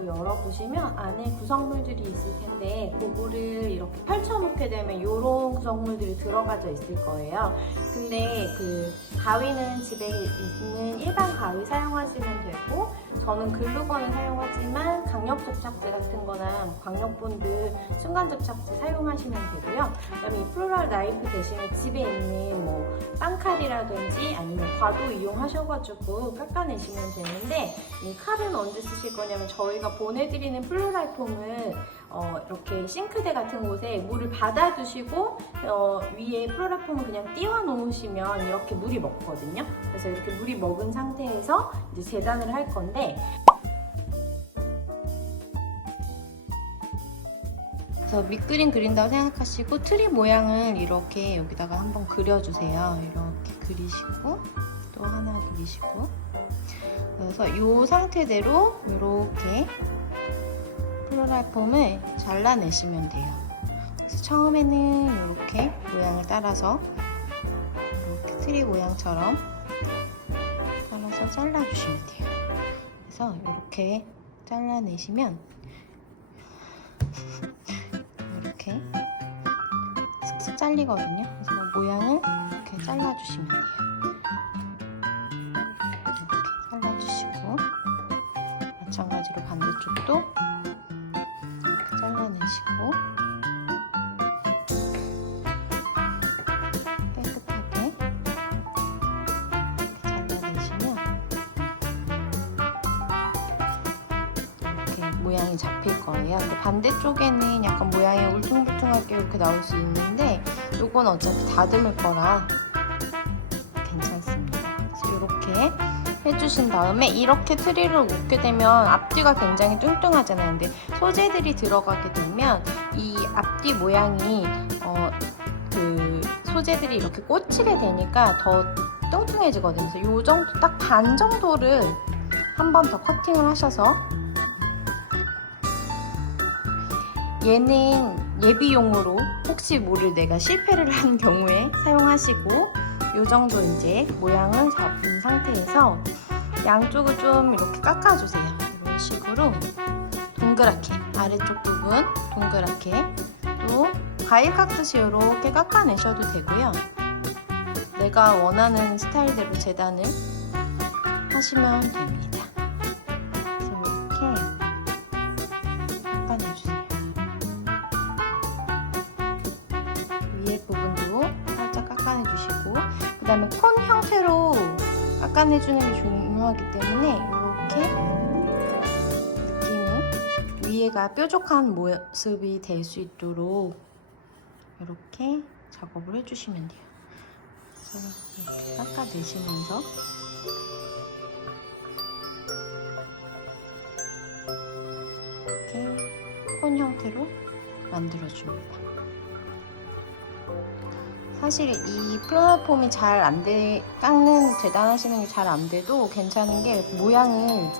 또 열어보시면 안에 구성물들이 있을 텐데 그거를 이렇게 펼쳐놓게 되면 이런 구성물들이 들어가져 있을 거예요. 근데 그 가위는 집에 있는 일반 가위 사용하시면 되고, 저는 글루건을 사용하지만 강력 접착제 같은 거나 강력본드 순간 접착제 사용하시면 되고요. 그다음에 이 플로럴 나이프 대신에 집에 있는 뭐 빵칼이라든지 아니면 과도 이용하셔가지고 깎아내시면 되는데, 이 칼은 언제 쓰실 거냐면 저희가 보내드리는 플로럴 폼을 이렇게 싱크대 같은 곳에 물을 받아두시고 위에 플로럴 폼을 그냥 띄워 놓으시면 이렇게 물이 먹거든요. 그래서 이렇게 물이 먹은 상태에서 이제 재단을 할 건데, 그래서 밑그림 그린다고 생각하시고 트리 모양을 이렇게 여기다가 한번 그려주세요. 이렇게 그리시고 또 하나 그리시고, 그래서 이 상태대로 이렇게 플로럴 폼을 잘라내시면 돼요. 그래서 처음에는 이렇게 모양을 따라서 이렇게 트리 모양처럼 따라서 잘라주시면 돼요. 그래서 이렇게 잘라내시면 이렇게 슥슥 잘리거든요. 그래서 모양을 이렇게 잘라주시면 돼요. 이렇게 잘라주시고, 마찬가지로 반대쪽도 이렇게 잘라내시고 깨끗하게 이렇게 잘라내시면 이렇게 모양이 잡힐 거예요. 근데 반대쪽에는 약간 모양이 울퉁불퉁하게 이렇게 나올 수 있는데 이건 어차피 다듬을 거라 괜찮습니다. 그래서 이렇게 해주신 다음에 이렇게 트리를 놓게 되면 앞뒤가 굉장히 뚱뚱하잖아요. 근데 소재들이 들어가게 되면 이 앞뒤 모양이 그 소재들이 이렇게 꽂히게 되니까 더 뚱뚱해지거든요. 그래서 이 정도 딱 반 정도를 한 번 더 커팅을 하셔서, 얘는 예비용으로 혹시 모를 내가 실패를 한 경우에 사용하시고, 이 정도 이제 모양을 잡은 상태에서 양쪽을 좀 이렇게 깎아주세요. 이런 식으로 동그랗게, 아래쪽 부분 동그랗게, 또 과일 깎듯이 이렇게 깎아내셔도 되고요. 내가 원하는 스타일대로 재단을 하시면 됩니다. 그래서 이렇게 깎아내주세요. 위에 부분도 살짝 깎아내주시고, 그 다음에 콘 형태로 깎아내주는 게 중요하기 때문에 이렇게 느낌이 위에가 뾰족한 모습이 될 수 있도록 이렇게 작업을 해주시면 돼요. 그래서 이렇게 깎아내시면서 이렇게 콘 형태로 만들어줍니다. 사실 이 플로럴 폼이 잘 안 돼, 깎는 재단하시는 게 잘 안 돼도 괜찮은 게 모양을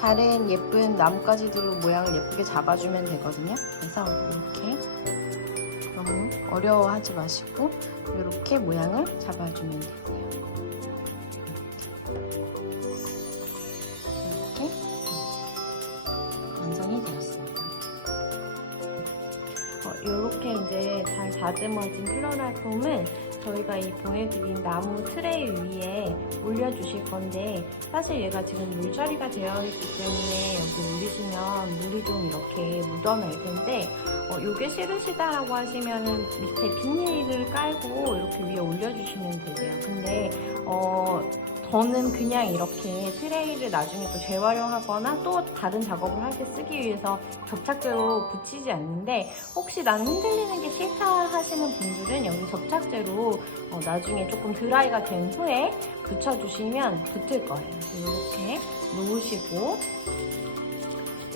다른 예쁜 나뭇가지들로 모양을 예쁘게 잡아주면 되거든요. 그래서 이렇게 너무 어려워하지 마시고 이렇게 모양을 잡아주면 되고요. 이렇게 완성이 되었습니다. 이렇게 이제 잘 다듬어진 플로럴 폼을 저희가 이 보내드린 나무 트레이 위에 올려주실 건데, 사실 얘가 지금 물처리가 되어 있기 때문에 여기 올리시면 물이 좀 이렇게 묻어날 텐데, 요게 싫으시다라고 하시면은 밑에 비닐을 깔고 이렇게 위에 올려주시면 되세요. 근데 저는 그냥 이렇게 트레이를 나중에 또 재활용하거나 또 다른 작업을 할 때 쓰기 위해서 접착제로 붙이지 않는데, 혹시 나는 흔들리는 게 싫다 하시는 분들은 여기 접착제로 나중에 조금 드라이가 된 후에 붙여주시면 붙을 거예요. 이렇게 놓으시고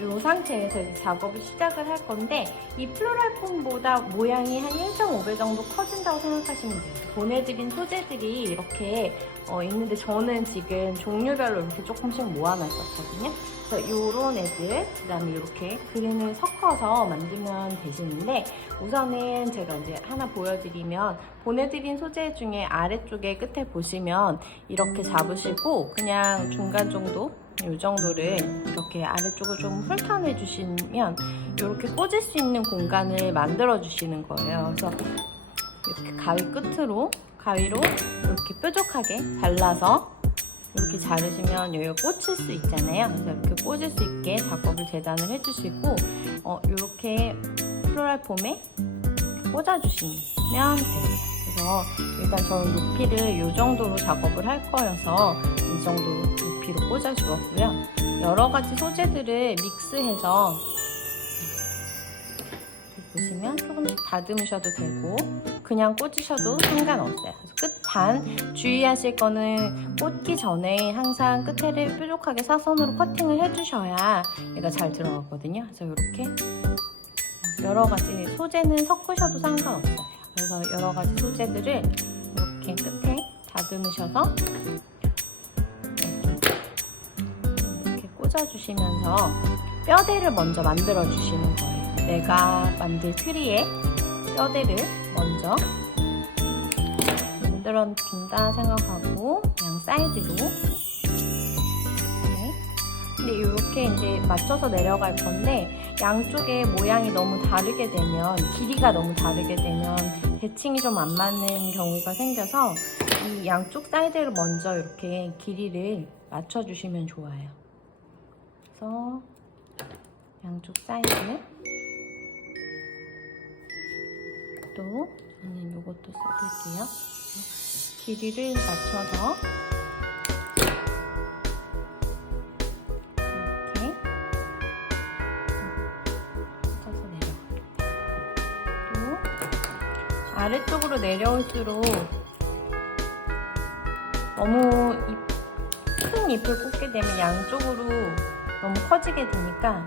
이 상태에서 이제 작업을 시작을 할 건데, 이 플로럴 폼보다 모양이 한 1.5배 정도 커진다고 생각하시면 돼요. 보내드린 소재들이 이렇게 있는데 저는 지금 종류별로 이렇게 조금씩 모아놨었거든요. 그래서 이런 애들, 그 다음에 이렇게 그림을 섞어서 만들면 되시는데, 우선은 제가 이제 하나 보여드리면, 보내드린 소재 중에 아래쪽에 끝에 보시면 이렇게 잡으시고 그냥 중간 정도 이 정도를 이렇게 아래쪽을 좀 훑어내 주시면 이렇게 꽂을 수 있는 공간을 만들어 주시는 거예요. 그래서 이렇게 가위로 이렇게 뾰족하게 잘라서 이렇게 자르시면 여기가 꽂힐 수 있잖아요. 그래서 이렇게 꽂을 수 있게 작업을 재단을 해주시고 이렇게 플로랄 폼에 꽂아주시면 돼요. 그래서 일단 저는 높이를 이 정도로 작업을 할 거여서 이 정도 높이로 꽂아주었고요. 여러 가지 소재들을 믹스해서 보시면 조금씩 다듬으셔도 되고 그냥 꽂으셔도 상관없어요. 단 주의하실 거는 꽂기 전에 항상 끝에를 뾰족하게 사선으로 커팅을 해주셔야 얘가 잘 들어가거든요. 그래서 이렇게 여러 가지 소재는 섞으셔도 상관없어요. 그래서 여러 가지 소재들을 이렇게 끝에 다듬으셔서 이렇게 꽂아주시면서 뼈대를 먼저 만들어 주시는 거예요. 내가 만들 트리에 뼈대를 먼저 만들어 준다 생각하고 그냥 사이드로 근데 이렇게 이제 맞춰서 내려갈 건데 양쪽의 모양이 너무 다르게 되면 길이가 너무 다르게 되면 대칭이 좀 안 맞는 경우가 생겨서 이 양쪽 사이드를 먼저 이렇게 길이를 맞춰 주시면 좋아요. 그래서 양쪽 사이드 또 저는 이것도 써볼게요. 길이를 맞춰서 이렇게 맞춰서 내려갑니다. 또 아래쪽으로 내려올수록 너무 큰 잎을 꽂게 되면 양쪽으로 너무 커지게 되니까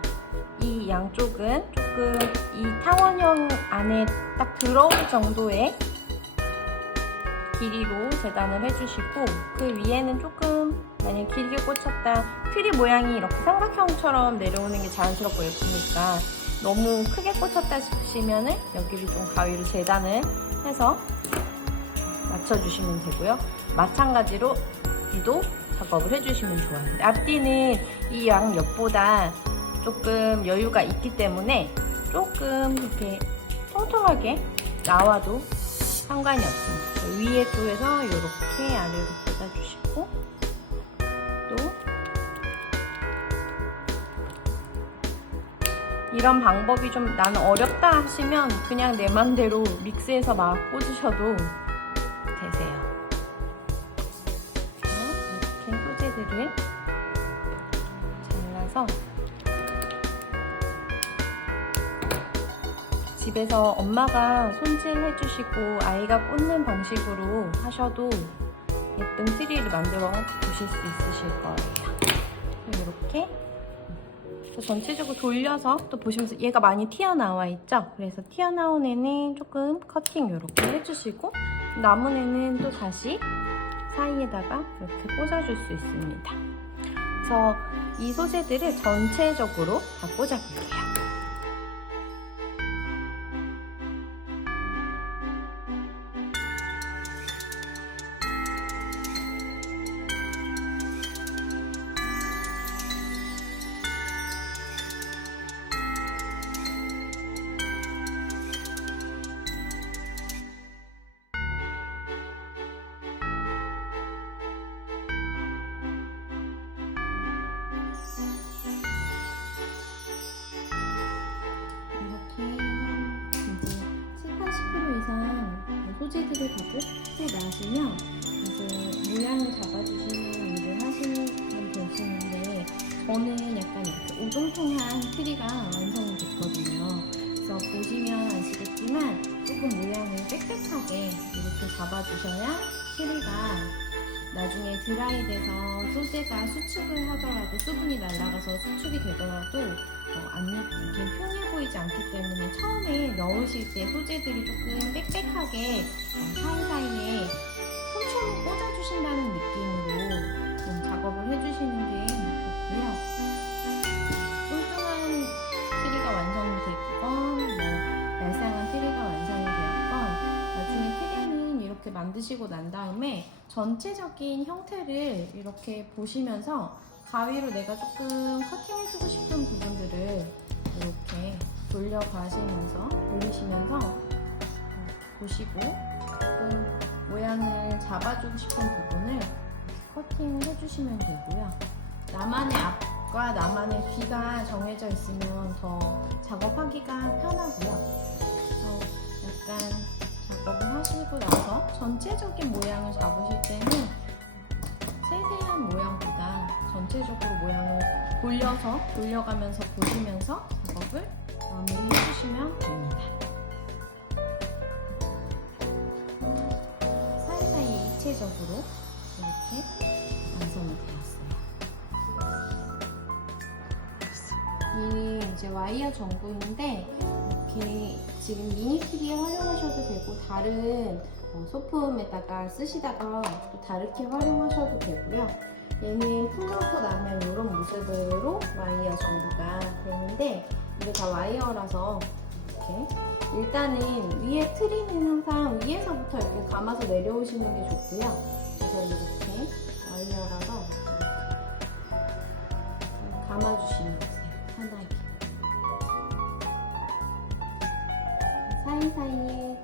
이 양쪽은 조금 이 타원형 안에 딱 들어올 정도의 길이로 재단을 해주시고 그 위에는 조금 만약 길게 꽂혔다 트리 모양이 이렇게 삼각형처럼 내려오는 게 자연스럽고 예쁘니까 너무 크게 꽂혔다 싶으시면은 여기를 좀 가위로 재단을 해서 맞춰주시면 되고요. 마찬가지로 뒤도 작업을 해주시면 좋아요. 앞뒤는 이 양 옆보다 조금 여유가 있기 때문에 조금 이렇게 통통하게 나와도 상관이 없습니다. 위에 쪽에서 이렇게 아래로 꽂아주시고 또 이런 방법이 좀 나는 어렵다 하시면 그냥 내 맘대로 믹스해서 막 꽂으셔도 되세요. 이렇게 소재들을 잘라서 집에서 엄마가 손질해 주시고 아이가 꽂는 방식으로 하셔도 예쁜 트리를 만들어 보실 수 있으실 거예요. 이렇게 전체적으로 돌려서 또 보시면서 얘가 많이 튀어나와 있죠? 그래서 튀어나온 애는 조금 커팅 이렇게 해주시고 남은 애는 또 다시 사이에다가 이렇게 꽂아줄 수 있습니다. 그래서 이 소재들을 전체적으로 다 꽂아볼게요. 소재들을 다 꽂고 나시면 이제 모양을 잡아주시는 일을 하시면 되시는데 저는 약간 이렇게 오동통한 트리가 완성이 됐거든요. 그래서 보시면 아시겠지만 조금 모양을 빽빽하게 이렇게 잡아주셔야 트리가 나중에 드라이돼서 소재가 수축을 하더라도 수분이 날아가서 수축이 되더라도 이렇게 흉해 보이지 않기 때문에 처음에 넣으실 때 소재들이 조금 빽빽하게 사이사이에 촘촘히 꽂아주신다는 느낌으로 좀 작업을 해주시는 게 좋고요. 뚱뚱한 트리가 완성됐건 얄쌍한 트리가 완성이 되었건 나중에 트리는 이렇게 만드시고 난 다음에 전체적인 형태를 이렇게 보시면서 가위로 내가 조금 커팅해주고 싶은 부분들을 이렇게 돌리시면서 보시고 조금 모양을 잡아주고 싶은 부분을 커팅을 해주시면 되고요. 나만의 앞과 나만의 뒤가 정해져 있으면 더 작업하기가 편하고요. 약간 작업을 하시고 나서 전체적인 모양을 잡으실 때는 세세한 모양보다 전체적으로 모양을 돌려가면서 보시면서 작업을 마무리해 주시면 됩니다. 사이사이 입체적으로 이렇게 완성이 되었어요. 이 이제 와이어 전구인데 이렇게 지금 미니트리에 활용하셔도 되고 다른 소품에다가 쓰시다가 또 다르게 활용하셔도 되고요. 얘는 풀놓고 나면 이런 모습으로 와이어 전구가 되는데 이게 다 와이어라서 이렇게 일단은 위에 트리는 항상 위에서부터 이렇게 감아서 내려오시는 게 좋고요. 그래서 이렇게 와이어라서 감아주시면 돼요. 편하게. 사이사이에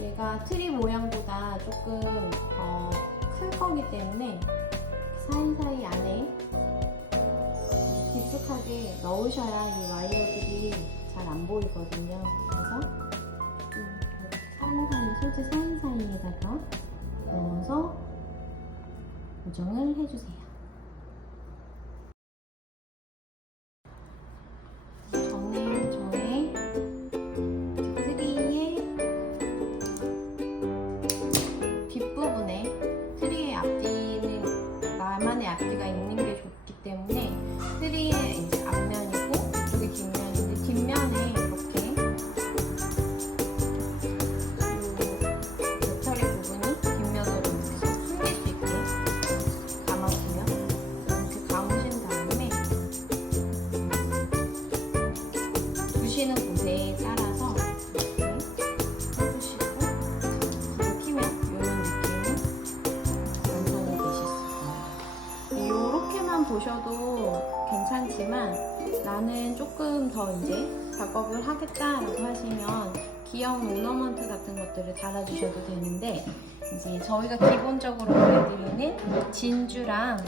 얘가 트리 모양보다 조금 더 클 거기 때문에 사이사이 안에 깊숙하게 넣으셔야 이 와이어들이 잘 안 보이거든요. 그래서 소재 사이사이에다가 넣어서 고정을 해주세요. 저는 저의 트리의 뒷부분에 트리의 앞뒤는 나만의 앞뒤가 있는 게 좋기 때문에 트리의 이제 앞면이고 이쪽이 뒷면인데 뒷면에 이렇게 배터리 부분이 뒷면으로 이렇게 숨길 수 있게 감아주면 이렇게 감으신 다음에 두시는 곳에 따라서 이렇게 해주시고 피면 이런 느낌이 완성이 되실 수 있어요. 이렇게만 보셔도 괜찮지만 나는 조금 더 이제 작업을 하겠다라고 하시면 귀여운 오너먼트 같은 것들을 달아주셔도 되는데 이제 저희가 기본적으로 보여드리는 진주랑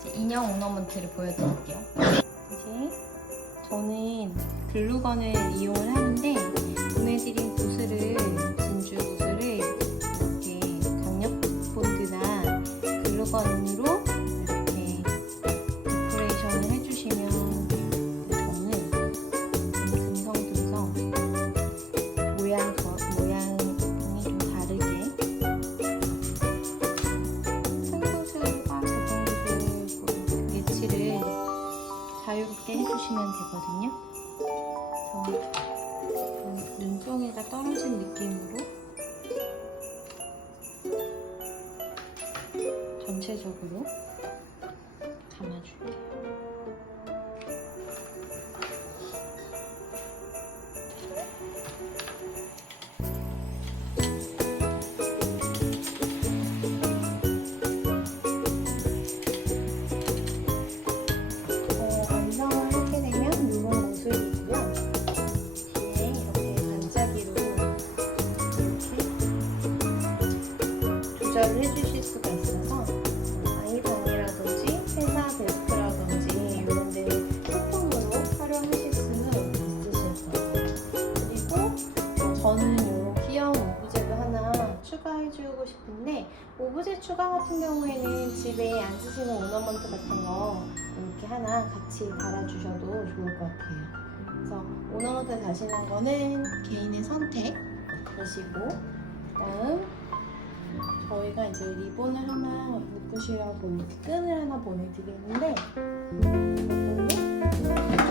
이제 인형 오너먼트를 보여드릴게요. 이제 저는 글루건을 이용을 하는데 보내드린 구슬을 진주 구슬을 이렇게 강력 본드나 글루건으로 이렇게 데코레이션을 해주시면 저는 듬성듬성 모양이 좀 다르게 큰 구슬과 작은 구슬 배치를 자유롭게 해주시면 되거든요. 그래서 눈동이가 떨어진 느낌으로 전체적으로 감아줄게요. 완성을 하게 되면 이런 모습이고요. 뒤에 이렇게 반짝이로 이렇게 조절을 해주실 수가 있어서 아이방이라든지 회사 벨트라든지 이런 데 소품으로 활용하실 수는 있으실 거예요. 그리고 저는 이런 귀여운 오브제도 하나 추가해주고 싶은데 오브제 추가 같은 경우에는 집에 안 쓰시는 오너먼트 같은 거 이렇게 하나 같이 달아주셔도 좋을 것 같아요. 그래서 오너먼트 다시는 거는 개인의 선택 그러시고 그다음 저희가 이제 리본을 하나 묶으시라고 이렇게 끈을 하나 보내드리는데 이걸로